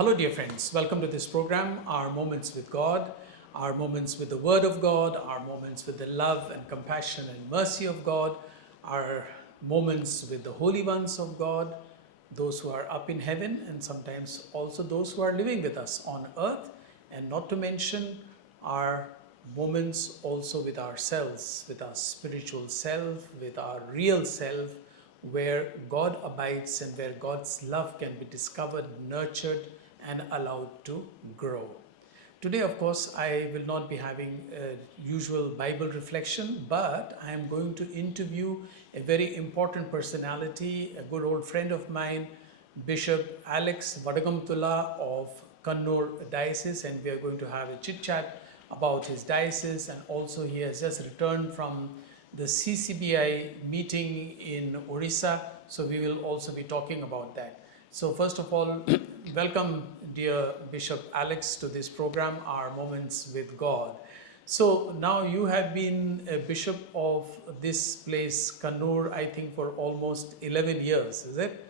Hello, dear friends. Welcome to this program, Our Moments with God, our moments with the Word of God, our moments with the love and compassion and mercy of God, our moments with the holy ones of God, those who are up in heaven, and sometimes also those who are living with us on earth, and not to mention our moments also with ourselves, with our spiritual self, with our real self, where God abides and where God's love can be discovered, nurtured, and allowed to grow. Today, of course, I will not be having a usual Bible reflection, but I am going to interview a very important personality, a good old friend of mine, Bishop Alex Vadakumthala of Kannur diocese, and we are going to have a chit chat about his diocese, and also he has just returned from the CCBI meeting in Odisha, so we will also be talking about that. So first of all, welcome dear Bishop Alex to this program, Our Moments with God. So now you have been a bishop of this place, Kannur, I think for almost 11 years, is it?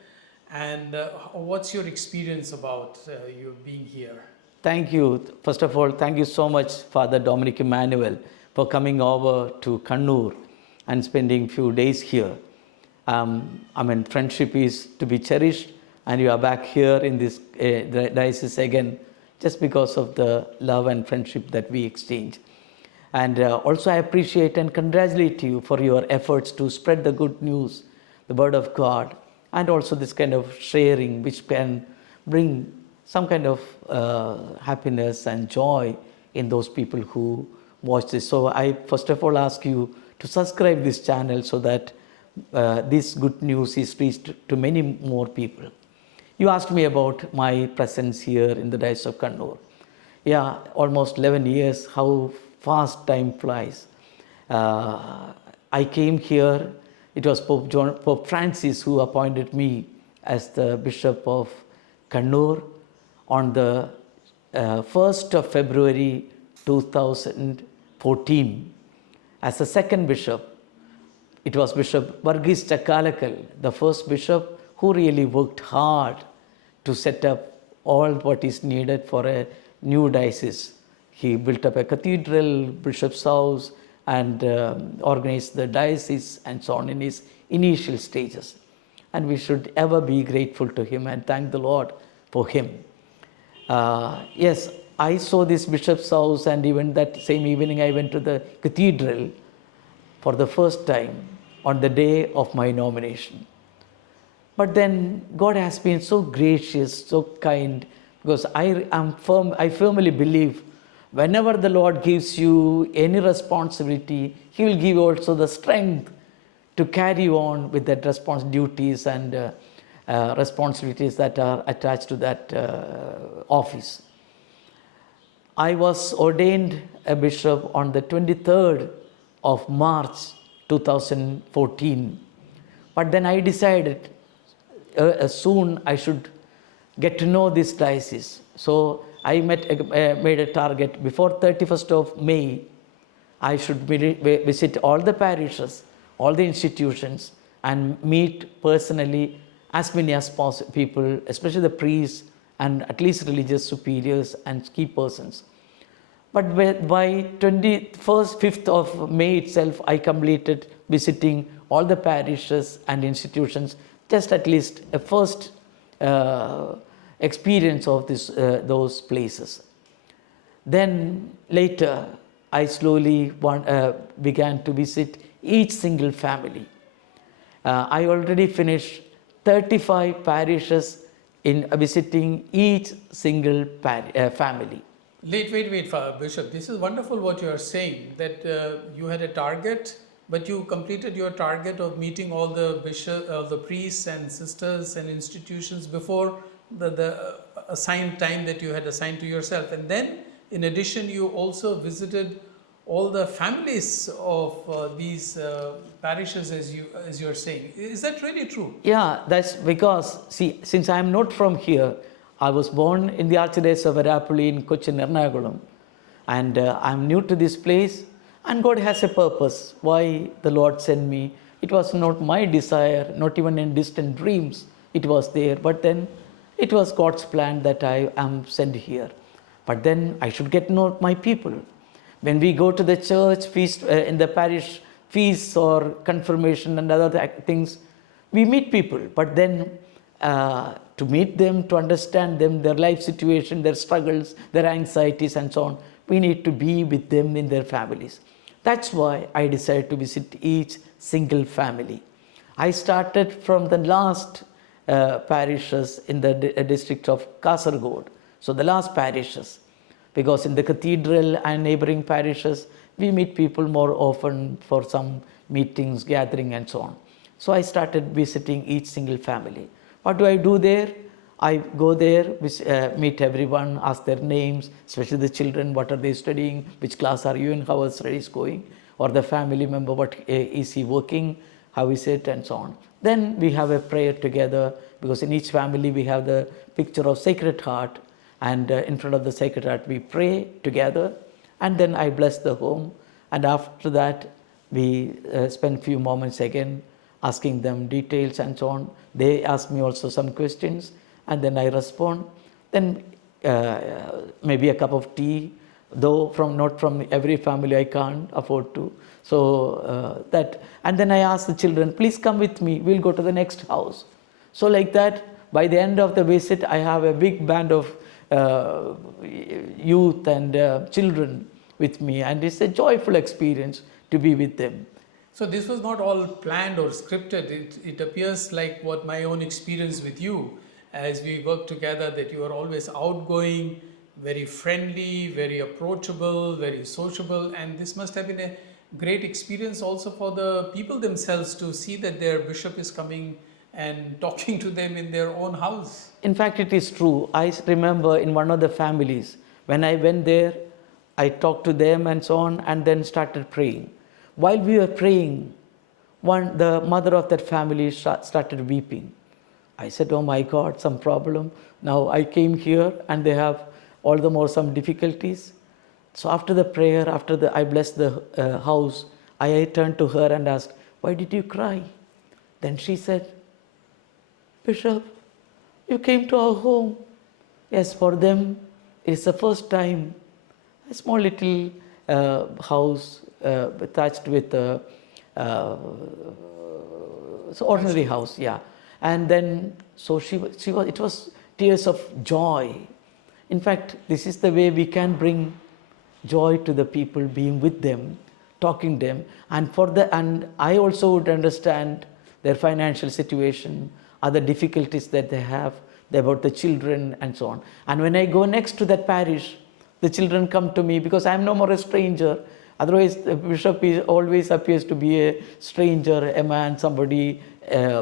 And what's your experience about you being here? Thank you. First of all, thank you so much, Father Dominic Emmanuel, for coming over to Kannur and spending few days here. Friendship is to be cherished, and you are back here in this diocese again, just because of the love and friendship that we exchange. And also I appreciate and congratulate you for your efforts to spread the good news, the word of God, and also this kind of sharing which can bring some kind of happiness and joy in those people who watch this. So I first of all ask you to subscribe this channel so that this good news is reached to many more people. You asked me about my presence here in the Diocese of Kannur. Yeah, almost 11 years, how fast time flies. I came here, it was Pope Francis who appointed me as the Bishop of Kannur on the 1st of February 2014 as the second bishop. It was Bishop Varghese Chakkalakal, the first bishop who really worked hard to set up all what is needed for a new diocese. He built up a cathedral, bishop's house, and organized the diocese and so on in his initial stages. And we should ever be grateful to him and thank the Lord for him. Yes, I saw this bishop's house, and even that same evening I went to the cathedral for the first time on the day of my nomination. But then God has been so gracious, so kind, because I firmly believe whenever the Lord gives you any responsibility, He will give you also the strength to carry on with that duties and responsibilities that are attached to that office. I was ordained a bishop on the 23rd of March 2014, but then I decided soon I should get to know this diocese. So I made a target before 31st of May. I should visit all the parishes, all the institutions, and meet personally as many as possible people, especially the priests and at least religious superiors and key persons. But by 5th of May itself, I completed visiting all the parishes and institutions, just at least a first experience of those places. Then later, I slowly began to visit each single family. I already finished 35 parishes in visiting each single family. Wait, Bishop. This is wonderful what you are saying, that you had a target, but you completed your target of meeting all the the priests and sisters and institutions before the assigned time that you had assigned to yourself. And then, in addition, you also visited all the families of these parishes, as you are saying. Is that really true? Yeah, that's because, see, since I am not from here, I was born in the Archdiocese of Varapalli in Cochin, Ernakulam, and I am new to this place, and God has a purpose why the Lord sent me. It was not my desire, not even in distant dreams it was there, but then It was God's plan that I am sent here. But then I should get to know my people. When we go to the church feast, in the parish feasts or confirmation and other things, we meet people. But then to meet them, to understand them, their life situation, their struggles, their anxieties and so on, we need to be with them in their families. That's why I decided to visit each single family. I started from the last parishes in the district of Kasaragod. So the last parishes, because in the cathedral and neighboring parishes, we meet people more often for some meetings, gathering and so on. So I started visiting each single family. What do I do there? I go there, meet everyone, ask their names, especially the children, what are they studying, which class are you in, how are studies going, or the family member, what is he working, how is it, and so on. Then we have a prayer together, because in each family we have the picture of Sacred Heart, and in front of the Sacred Heart we pray together, and then I bless the home, and after that we spend few moments again asking them details and so on. They ask me also some questions, and then I respond. Then maybe a cup of tea, though not from every family I can't afford to. So and then I ask the children, please come with me, we'll go to the next house. So like that, by the end of the visit, I have a big band of youth and children with me, and it's a joyful experience to be with them. So this was not all planned or scripted. It appears like what my own experience with you, as we work together, that you are always outgoing, very friendly, very approachable, very sociable, and this must have been a great experience also for the people themselves to see that their bishop is coming and talking to them in their own house. In fact, it is true. I remember in one of the families, when I went there, I talked to them and so on, and then started praying. While we were praying, the mother of that family started weeping. I said, oh my God, some problem. Now I came here and they have all the more some difficulties. So after the prayer, I blessed the house, I turned to her and asked, why did you cry? Then she said, Bishop, you came to our home. Yes, for them, it's the first time. A small little house attached with ordinary house, yeah. And then, so it was tears of joy. In fact, this is the way we can bring joy to the people, being with them, talking to them, and I also would understand their financial situation, other difficulties that they have, about the children and so on. And when I go next to that parish, the children come to me because I am no more a stranger. Otherwise, the bishop always appears to be a stranger, a man, somebody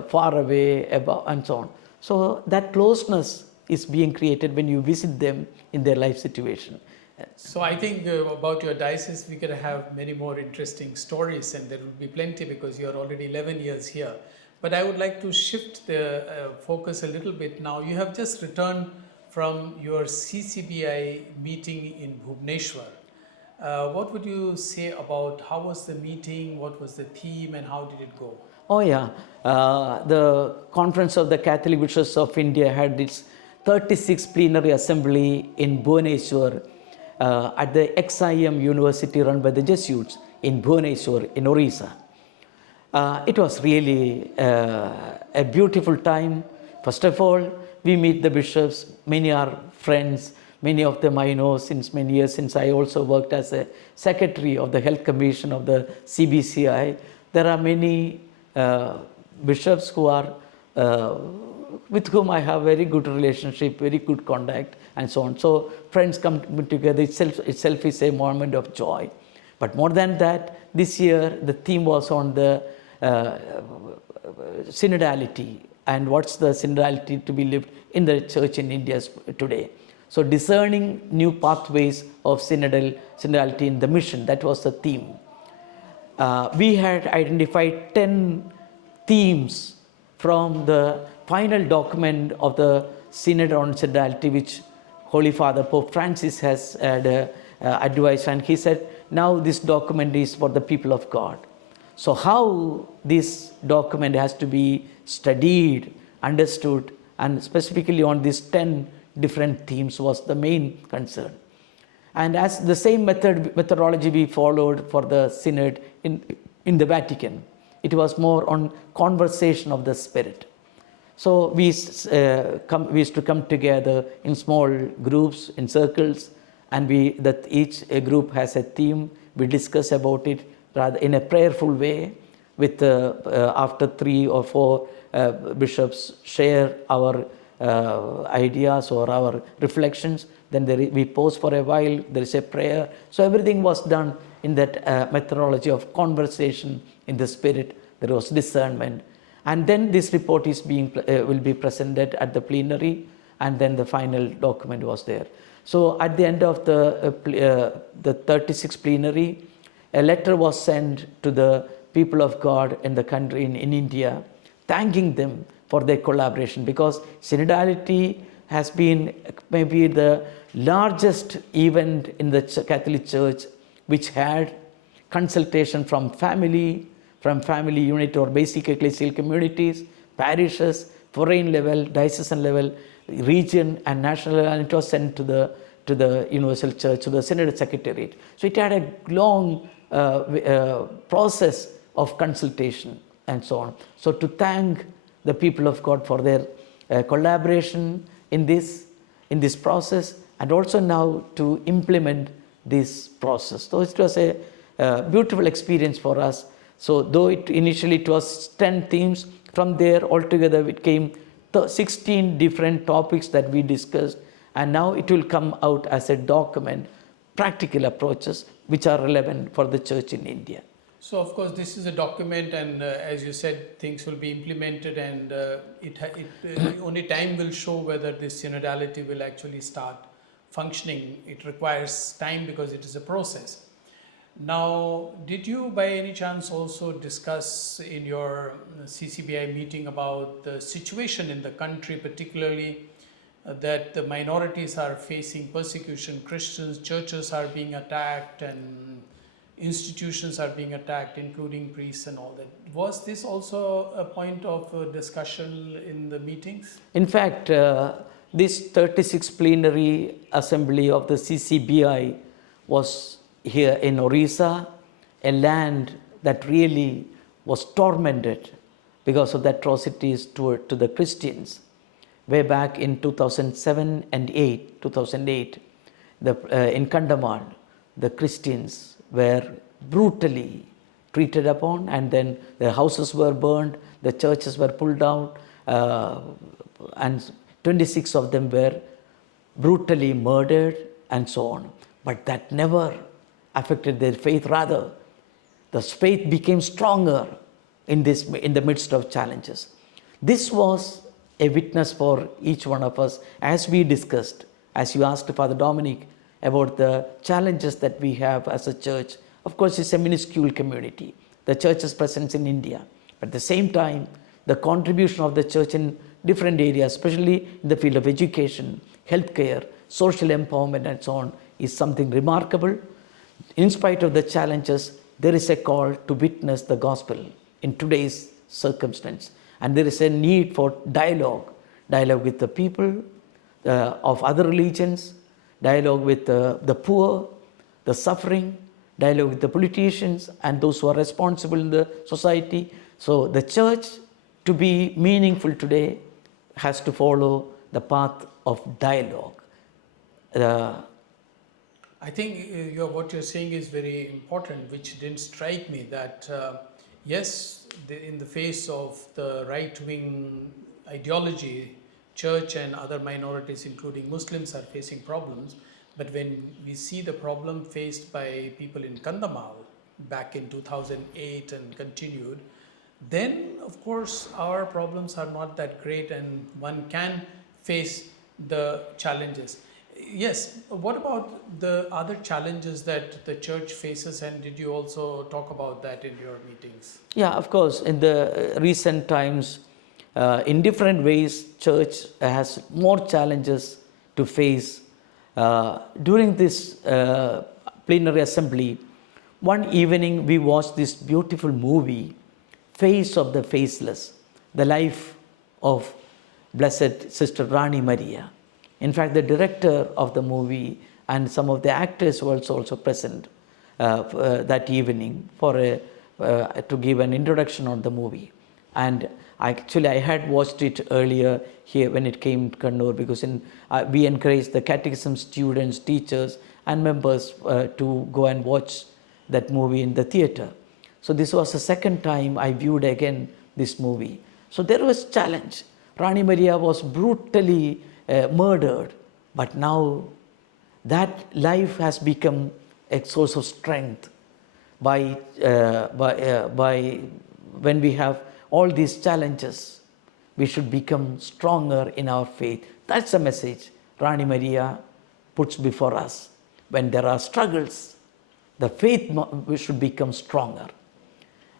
far away, and so on. So that closeness is being created when you visit them in their life situation. So I think about your diocese, we could have many more interesting stories, and there will be plenty because you are already 11 years here. But I would like to shift the focus a little bit now. You have just returned from your CCBI meeting in Bubhneshwar. What would you say about how was the meeting, what was the theme, and how did it go? Oh yeah, the Conference of the Catholic Bishops of India had its 36th plenary assembly in Bubhneshwar at the XIM University run by the Jesuits in Bubhneshwar in Odisha. It was really a beautiful time. First of all, we meet the bishops, many are friends, many of them I know since many years, since I also worked as a secretary of the Health Commission of the CBCI. There are many bishops who are with whom I have very good relationship, very good contact and so on. So friends come together, itself is a moment of joy. But more than that, this year the theme was on the synodality, and what's the synodality to be lived in the church in India today. So discerning new pathways of synodality in the mission, that was the theme. We had identified 10 themes from the final document of the Synod on Synodality, which Holy Father Pope Francis has advised, and he said, now this document is for the people of God. So how this document has to be studied, understood, and specifically on these 10 different themes was the main concern. And as the same methodology we followed for the synod in the Vatican, it was more on conversation of the Spirit. So we used to come together in small groups, in circles, and each group has a theme. We discuss about it rather in a prayerful way, with after 3 or 4 bishops share our ideas or our reflections. Then we pause for a while, there is a prayer. So everything was done in that methodology of conversation in the Spirit. There was discernment. And then this report is will be presented at the plenary, and then the final document was there. So at the end of the 36th plenary, a letter was sent to the people of God in the country, in India, thanking them for their collaboration, because synodality has been maybe the largest event in the Catholic Church which had consultation from family unit or basic ecclesial communities, parishes, foreign level, diocesan level, region and national level, and it was sent to the Universal Church, to the Synod Secretariat. So it had a long process of consultation and so on. So to thank the people of God for their collaboration in this process, and also now to implement this process. So it was a beautiful experience for us. So though initially it was 10 themes, from there altogether it came 16 different topics that we discussed, and now it will come out as a document, practical approaches which are relevant for the church in India. So of course this is a document, and as you said, things will be implemented, and only time will show whether this synodality will actually start functioning. It requires time because it is a process. Now, did you by any chance also discuss in your CCBI meeting about the situation in the country, particularly that the minorities are facing persecution, Christians, churches are being attacked, and institutions are being attacked, including priests and all that? Was this also a point of discussion in the meetings? In fact, this 36th plenary assembly of the CCBI was here in Odisha, a land that really was tormented because of the atrocities to the Christians. Way back in 2007 and 2008, in Kannur, the Christians were brutally treated upon, and then their houses were burned, the churches were pulled down, and 26 of them were brutally murdered and so on. But that never affected their faith. Rather, the faith became stronger in the midst of challenges. This was a witness for each one of us, as we discussed, as you asked Father Dominic about the challenges that we have as a church. Of course, it's a minuscule community, the church's presence in India. But at the same time, the contribution of the church in different areas, especially in the field of education, healthcare, social empowerment and so on, is something remarkable. In spite of the challenges, there is a call to witness the gospel in today's circumstance. And there is a need for dialogue with the people of other religions, dialogue with the poor, the suffering, dialogue with the politicians and those who are responsible in the society. So the church, to be meaningful today, has to follow the path of dialogue. I think what you're saying is very important, which didn't strike me, that yes, in the face of the right-wing ideology, church and other minorities, including Muslims, are facing problems. But when we see the problem faced by people in Kannur back in 2008 and continued, then of course our problems are not that great, and one can face the challenges. Yes, what about the other challenges that the church faces, and did you also talk about that in your meetings? Yeah, of course. In the recent times, in different ways, church has more challenges to face. During this plenary assembly, one evening we watched this beautiful movie, Face of the Faceless, the life of Blessed Sister Rani Maria. In fact, the director of the movie and some of the actors were also present that evening to give an introduction on the movie. And I had watched it earlier here when it came to Kannur, because we encouraged the catechism students, teachers and members to go and watch that movie in the theatre. So this was the second time I viewed again this movie. So there was challenge. Rani Maria was brutally murdered, but now that life has become a source of strength by when we have all these challenges, we should become stronger in our faith. That's the message Rani Maria puts before us. When there are struggles, the faith should become stronger.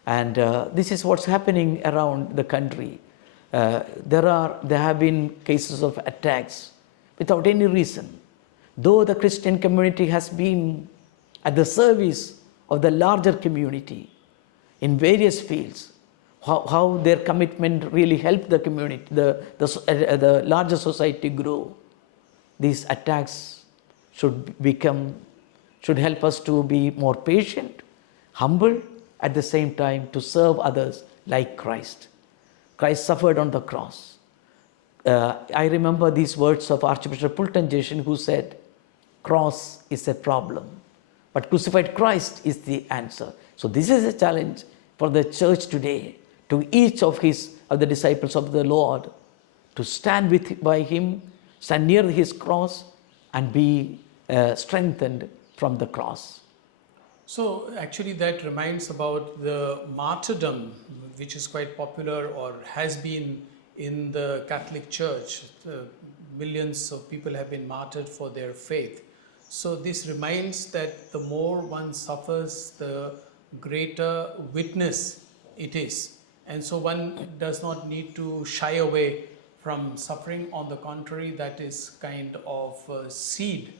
And this is what's happening around the country. There have been cases of attacks without any reason. Though the Christian community has been at the service of the larger community in various fields, how their commitment really helped the community, the larger society grow. These attacks should help us to be more patient, humble, at the same time to serve others like Christ. Christ suffered on the cross. I remember these words of Archbishop Pultanjation, who said, "Cross is a problem, but crucified Christ is the answer." So this is a challenge for the church today, to each of the disciples of the Lord, to stand by Him, stand near His cross, and be strengthened from the cross. So actually that reminds about the martyrdom, which is quite popular or has been in the Catholic Church. Millions of people have been martyred for their faith. So this reminds that the more one suffers, the greater witness it is. And so one does not need to shy away from suffering. On the contrary, that is kind of a seed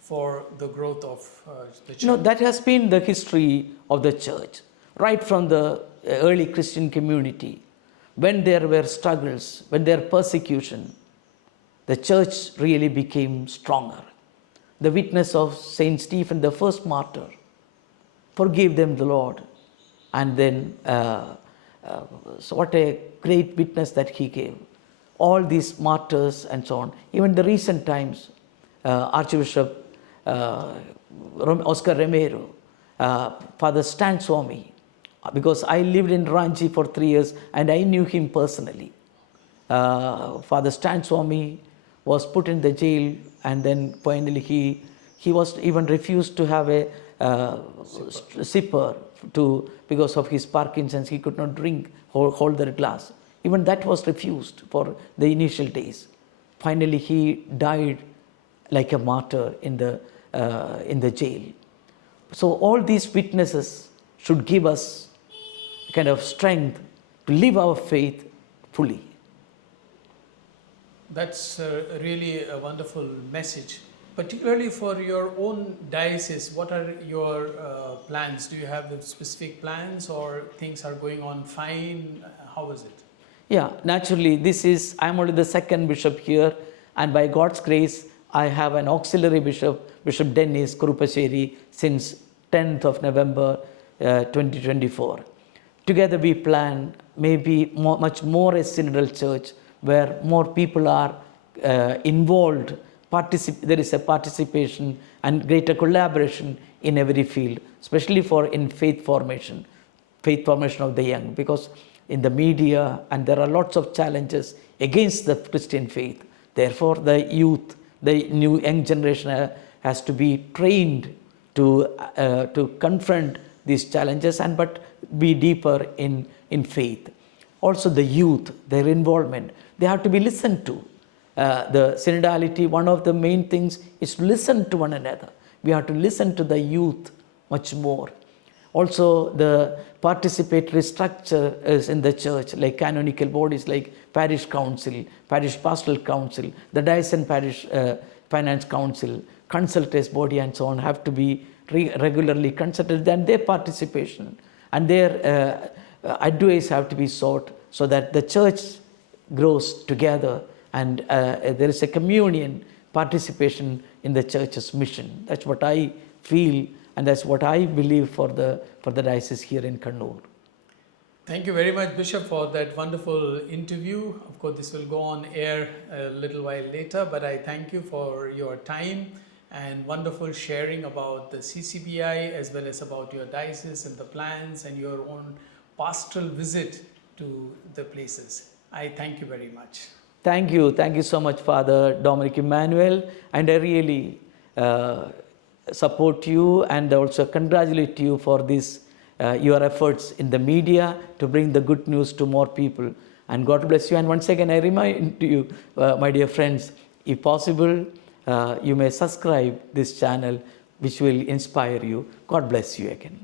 for the growth of the church. That has been the history of the church, right from the early Christian community. When there were struggles, when there were persecution, the church really became stronger. The witness of Saint Stephen, the first martyr, forgave them the Lord. And then, so what a great witness that he gave. All these martyrs and so on. Even the recent times, Archbishop Oscar Romero, Father Stan Swami, because I lived in Ranchi for 3 years and I knew him personally. Father Stan Swami was put in the jail, and then finally he was even refused to have a sipper because of his Parkinson's. He could not drink, hold the glass. Even that was refused for the initial days. Finally, he died like a martyr in the jail. So all these witnesses should give us kind of strength to live our faith fully. That's really a wonderful message. Particularly for your own diocese, what are your plans? Do you have specific plans, or things are going on fine? How is it? Yeah, naturally, I'm only the second bishop here, and by God's grace, I have an auxiliary bishop, Bishop Dennis Kurupacheri, since 10th of November 2024. Together we plan maybe much more a synodal church where more people are involved. There is a participation and greater collaboration in every field, especially in faith formation of the young, because in the media and there are lots of challenges against the Christian faith. Therefore, the youth, the new young generation has to be trained to confront these challenges but be deeper in faith. Also the youth, their involvement, they have to be listened to. The synodality, one of the main things is to listen to one another. We have to listen to the youth much more. Also, the participatory structure is in the church, like canonical bodies like parish council, parish pastoral council, the diocesan parish finance council, consultants body and so on have to be regularly consulted, and their participation and their advice have to be sought so that the church grows together and there is a communion, participation in the church's mission. That's what I feel, and that's what I believe for the diocese here in Kannur. Thank you very much, Bishop, for that wonderful interview. Of course, this will go on air a little while later, but I thank you for your time and wonderful sharing about the CCBI as well as about your diocese and the plans and your own pastoral visit to the places. I thank you very much. Thank you so much, Father Dominic Emmanuel, and I really support you and also congratulate you for this your efforts in the media to bring the good news to more people. And God bless you. And once again, I remind you, my dear friends, if possible, you may subscribe this channel, which will inspire you. God bless you again.